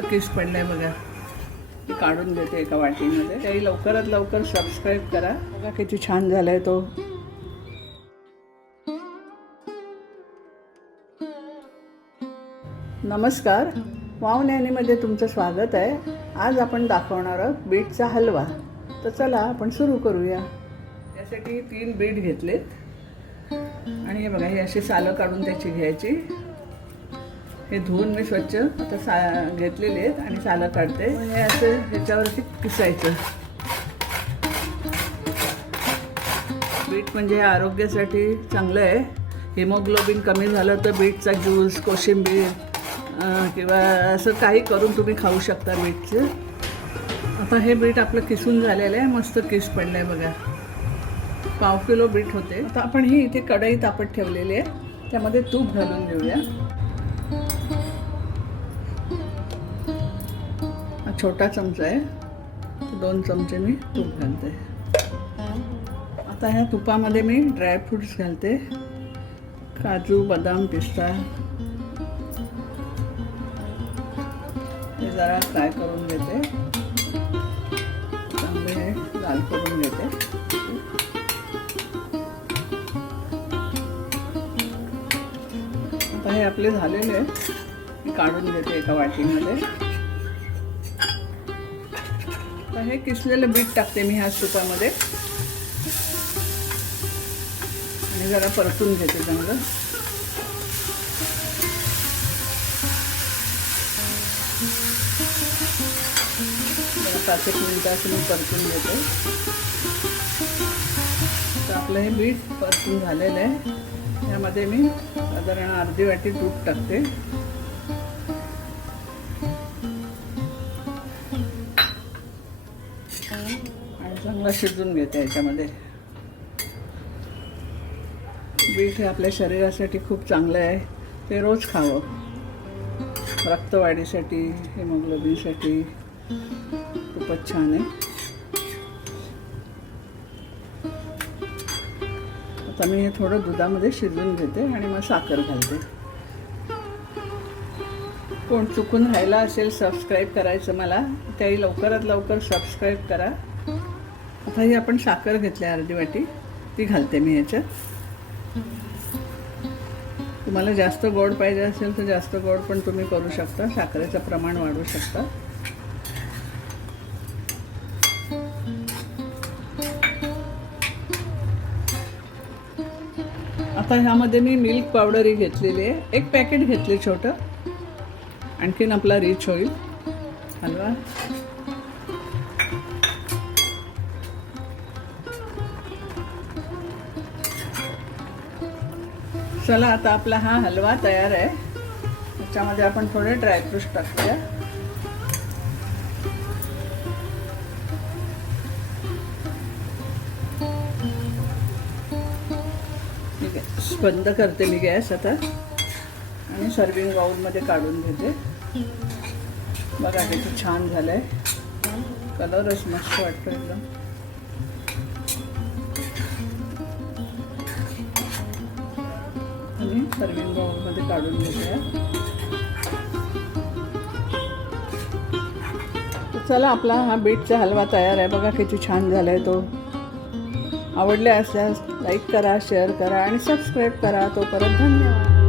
किस आहे बघा. मी काढून देते एका वाटीमध्ये. त्याही लवकरात लवकर सबस्क्राईब करा. बघा किती छान झालाय तो. नमस्कार. वाव नॅनीमध्ये तुमचं स्वागत आहे. आज आपण दाखवणार आहोत बीटचा हलवा. तर चला आपण सुरू करूया. त्यासाठी तीन बीट घेतलेत. आणि हे बघा हे अशी सालं काढून त्याची घ्यायची. हे धुवून मी स्वच्छ आता सा घेतलेले आहेत आणि साला काढते. हे असं ह्याच्यावरती किसायचं बीट म्हणजे हे आरोग्यासाठी चांगलं आहे. हिमोग्लोबिन कमी झालं तर बीटचा ज्यूस कोशिंबीर किंवा असं काही करून तुम्ही खाऊ शकता बीटचं. आता हे बीट आपलं किसून झालेलं आहे. मस्त किस पडलं आहे बघा. पाव किलो बीट होते. आता आपण ही इथे कढई तापत ठेवलेली आहे. त्यामध्ये तूप घालून घेऊया. छोटा चमचा आहे. दोन चमचे मी तूप घालते. आता ह्या तुपामध्ये मी ड्रायफ्रुट्स घालते. काजू बदाम पिस्ता. हे जरा फ्राय करून घेते. चांगले हे लाल करून घेते. आता हे आपले झालेले आहे काढून घेते एका वाटीमध्ये. आहे. हे किसलेलं बीट टाकते मी ह्या सुपामध्ये. आणि जरा परतून घेते चांगलं. पाच एक मिनटं असं मी परतून घेते. तर आपलं हे बीट परतून झालेलं आहे. यामध्ये मी साधारण अर्धी वाटी दूध टाकते. आणि चांगला शिजून घेते याच्यामध्ये. बीट हे आपल्या शरीरासाठी खूप चांगलं आहे ते रोज खावं. रक्तवाढीसाठी हिमोग्लोबिनसाठी खूपच छान आहे. आता मी हे थोडं दुधामध्ये शिजवून घेते आणि मग साखर घालते. कोण चुकून राहिला असेल सबस्क्राईब करायचं मला त्याही लवकरात लवकर सबस्क्राईब करा. आता ही आपण साखर घेतली अर्धी वाटी. ती घालते मी याच्यात. तुम्हाला जास्त गोड पाहिजे असेल तर जास्त गोड पण तुम्ही करू शकता. साखरेचं प्रमाण वाढवू शकता. आता ह्यामध्ये मी मिल्क पावडरही घेतलेली आहे. एक पॅकेट घेतले छोटं. आणखीन आपला रिच होईल. हलवा. चला आता आपला हा हलवा तयार आहे. त्याच्यामध्ये आपण थोडे ड्रायफ्रूट्स टाकूया. ठीक बंद करते मी गॅस आता. मी सर्विंग बाउलमध्ये काढून घेते. बघा किती छान झालं आहे कलरच मस्त वाटतो एकदम. आणि सर्विंग बाउलमध्ये काढून घेते. चला आपला हा बीटचा हलवा तयार आहे. बघा किती छान झाला आहे तो. आवडले असल्यास लाईक करा शेअर करा आणि सबस्क्राईब करा. तोपर्यंत धन्यवाद.